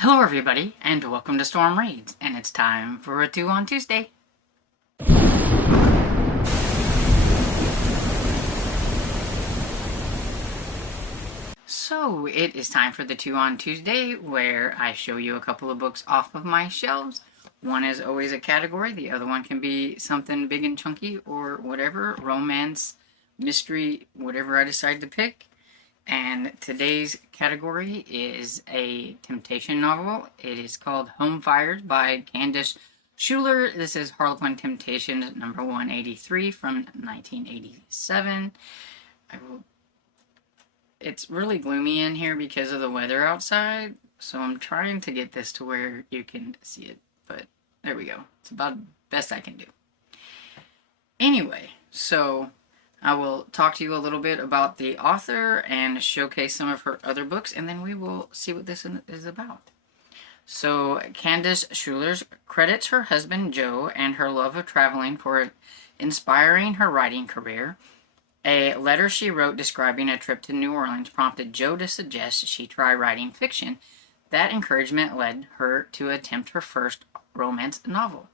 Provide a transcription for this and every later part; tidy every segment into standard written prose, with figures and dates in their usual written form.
Hello everybody, and welcome to Storm Reads, and it's time for a 2 on Tuesday. So, it is time for the 2 on Tuesday, where I show you a couple of books off of my shelves. One is always a category, the other one can be something big and chunky, or whatever, romance, mystery, whatever I decide to pick. And today's category is a temptation novel. It is called Home Fires by Candace Schuler. This is Harlequin Temptation number 183 from 1987. It's really gloomy in here because of the weather outside, so I'm trying to get this to where you can see it, but there we go. It's about the best I can do. Anyway, so I will talk to you a little bit about the author and showcase some of her other books, and then we will see what this is about. So, Candace Schuler credits her husband Joe and her love of traveling for inspiring her writing career. A letter she wrote describing a trip to New Orleans prompted Joe to suggest she try writing fiction. That encouragement led her to attempt her first romance novel.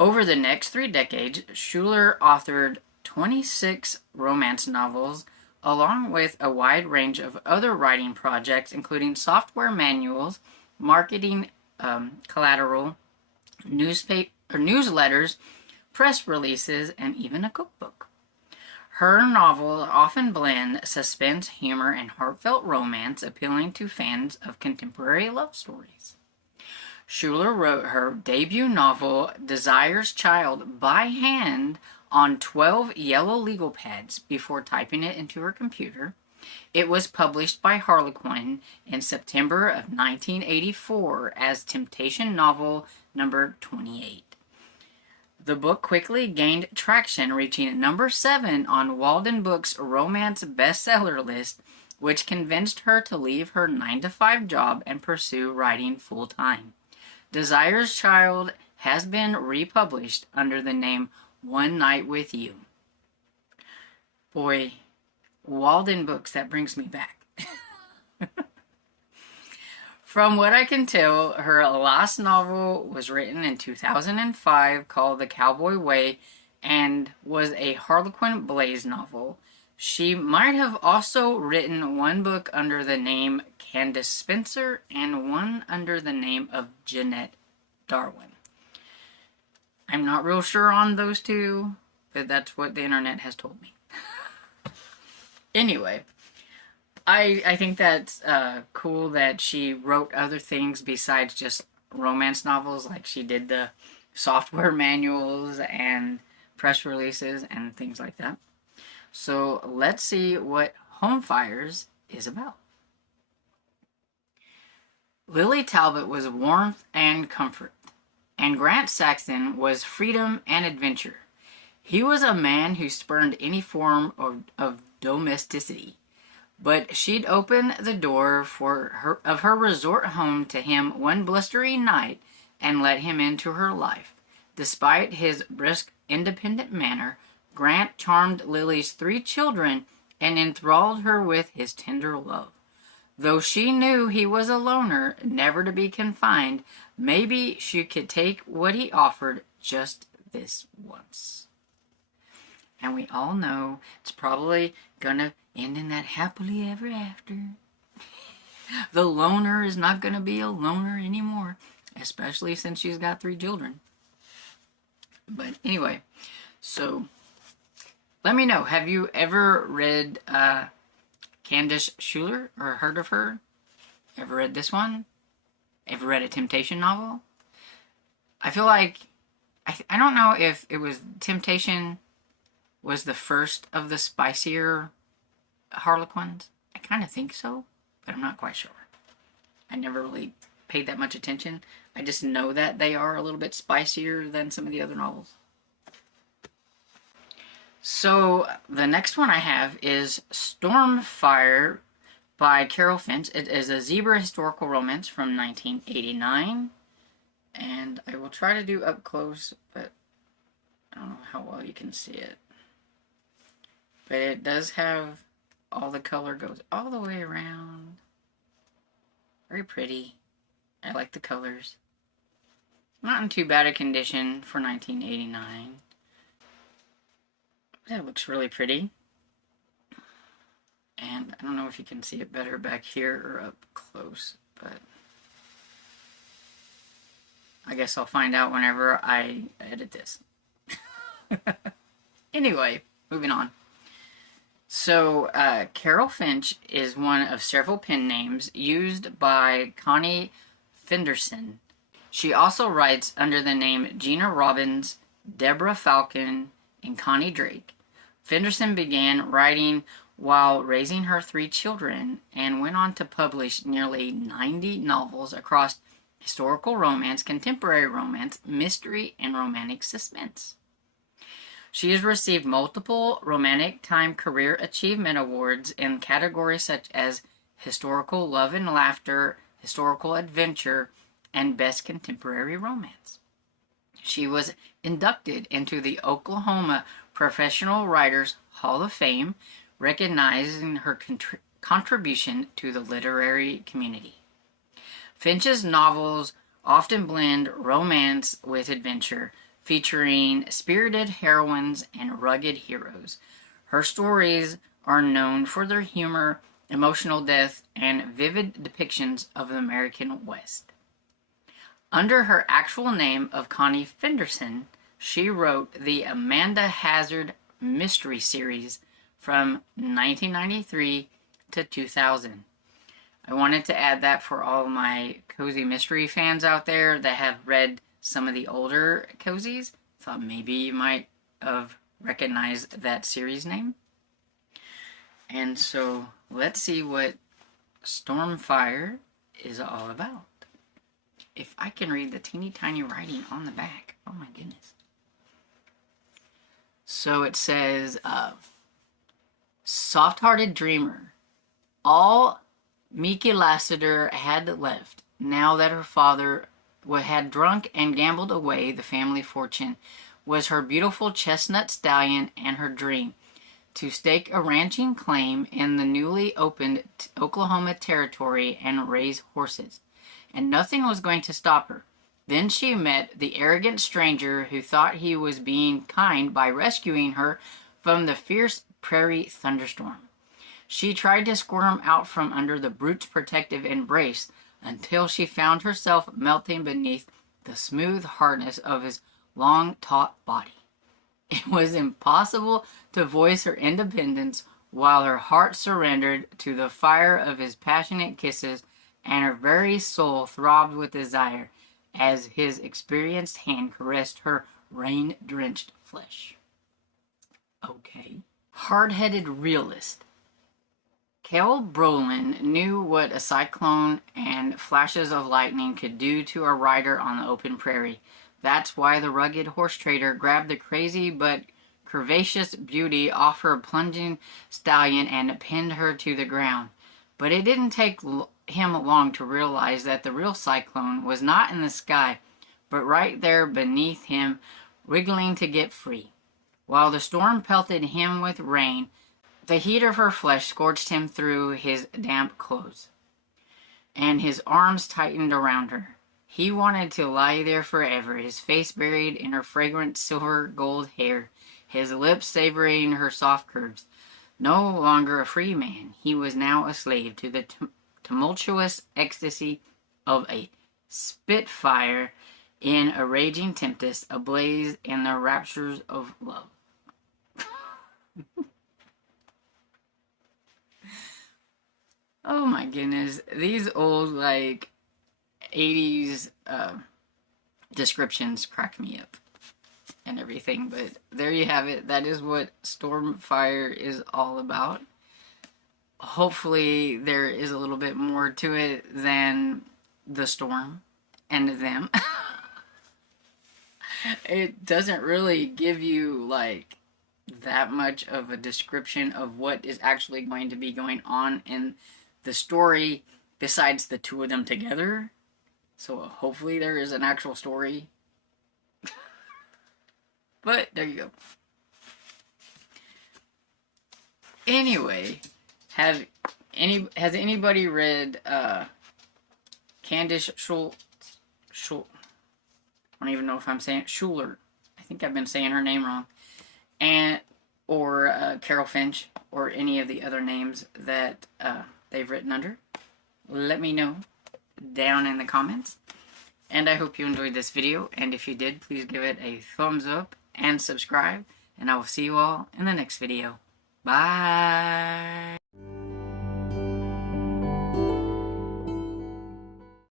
Over the next 3 decades, Schuler authored 26 romance novels, along with a wide range of other writing projects, including software manuals, marketing collateral, newsletters, press releases, and even a cookbook. Her novels often blend suspense, humor, and heartfelt romance, appealing to fans of contemporary love stories. Schuler wrote her debut novel, Desire's Child, by hand on 12 yellow legal pads before typing it into her computer. It was published by Harlequin in September of 1984 as Temptation Novel number 28. The book quickly gained traction, reaching number 7 on Walden Books' romance bestseller list, which convinced her to leave her 9-to-5 job and pursue writing full-time. Desire's Child has been republished under the name One Night with You. Boy, Walden Books, that brings me back. From what I can tell, her last novel was written in 2005 called The Cowboy Way and was a Harlequin Blaze novel. She might have also written one book under the name Candace Spencer and one under the name of Jeanette Darwin. I'm not real sure on those two, but that's what the internet has told me. Anyway, I think that's cool that she wrote other things besides just romance novels, like she did the software manuals and press releases and things like that. So let's see what Home Fires is about. Lily Talbot was warmth and comfort, and Grant Saxton was freedom and adventure. He was a man who spurned any form of domesticity, but she'd open the door of her resort home to him one blustery night and let him into her life. Despite his brisk, independent manner, Grant charmed Lily's 3 children and enthralled her with his tender love. Though she knew he was a loner, never to be confined, maybe she could take what he offered just this once. And we all know it's probably gonna end in that happily ever after. The loner is not gonna be a loner anymore, especially since she's got 3 children. But anyway, so let me know, have you ever read Candace Schuler or heard of her? Ever read this one? Ever read a temptation novel? I feel like, I don't know if it was Temptation was the first of the spicier Harlequins. I kind of think so, but I'm not quite sure. I never really paid that much attention. I just know that they are a little bit spicier than some of the other novels. So the next one I have is Stormfire by Carol Finch. It is a zebra historical romance from 1989. And I will try to do up close, but I don't know how well you can see it. But it does have all the color goes all the way around. Very pretty. I like the colors. Not in too bad a condition for 1989. That looks really pretty. And I don't know if you can see it better back here or up close, but I guess I'll find out whenever I edit this. Anyway, moving on. So, Carol Finch is one of several pen names used by Connie Fenderson. She also writes under the name Gina Robbins, Deborah Falcon, and Connie Drake. Fenderson began writing while raising her 3 children and went on to publish nearly 90 novels across historical romance, contemporary romance, mystery, and romantic suspense. She has received multiple Romantic Time Career Achievement Awards in categories such as Historical Love and Laughter, Historical Adventure, and Best Contemporary Romance. She was inducted into the Oklahoma Professional Writers Hall of Fame, recognizing her contribution to the literary community. Finch's novels often blend romance with adventure, featuring spirited heroines and rugged heroes. Her stories are known for their humor, emotional depth, and vivid depictions of the American West. Under her actual name of Connie Fenderson, she wrote the Amanda Hazard Mystery Series from 1993 to 2000. I wanted to add that for all my cozy mystery fans out there that have read some of the older cozies. Thought maybe you might have recognized that series name. And so let's see what Stormfire is all about. If I can read the teeny tiny writing on the back. Oh my goodness. So it says, soft-hearted dreamer. All Miki Lassiter had left, now that her father had drunk and gambled away the family fortune, was her beautiful chestnut stallion and her dream to stake a ranching claim in the newly opened Oklahoma territory and raise horses. And nothing was going to stop her. Then she met the arrogant stranger who thought he was being kind by rescuing her from the fierce prairie thunderstorm. She tried to squirm out from under the brute's protective embrace until she found herself melting beneath the smooth hardness of his long, taut body. It was impossible to voice her independence while her heart surrendered to the fire of his passionate kisses, and her very soul throbbed with desire as his experienced hand caressed her rain-drenched flesh. Okay. Hard-headed realist. Kel Brolin knew what a cyclone and flashes of lightning could do to a rider on the open prairie. That's why the rugged horse trader grabbed the crazy but curvaceous beauty off her plunging stallion and pinned her to the ground. But it didn't take him long to realize that the real cyclone was not in the sky, but right there beneath him, wriggling to get free. While the storm pelted him with rain, the heat of her flesh scorched him through his damp clothes, and his arms tightened around her. He wanted to lie there forever, his face buried in her fragrant silver gold hair, his lips savoring her soft curves. No longer a free man, he was now a slave to the tumultuous ecstasy of a spitfire in a raging tempest, ablaze in the raptures of love. Oh my goodness, these old, 80s descriptions crack me up and everything, but there you have it. That is what Stormfire is all about. Hopefully there is a little bit more to it than the storm and them. It doesn't really give you, that much of a description of what is actually going to be going on in the story besides the two of them together. So hopefully there is an actual story. But there you go. Anyway, has anybody read Candice Schul, I don't even know if I'm saying Schuler. I think I've been saying her name wrong. Or Carol Finch, or any of the other names that they've written under. Let me know down in the comments. And I hope you enjoyed this video. And if you did, please give it a thumbs up and subscribe. And I will see you all in the next video. Bye.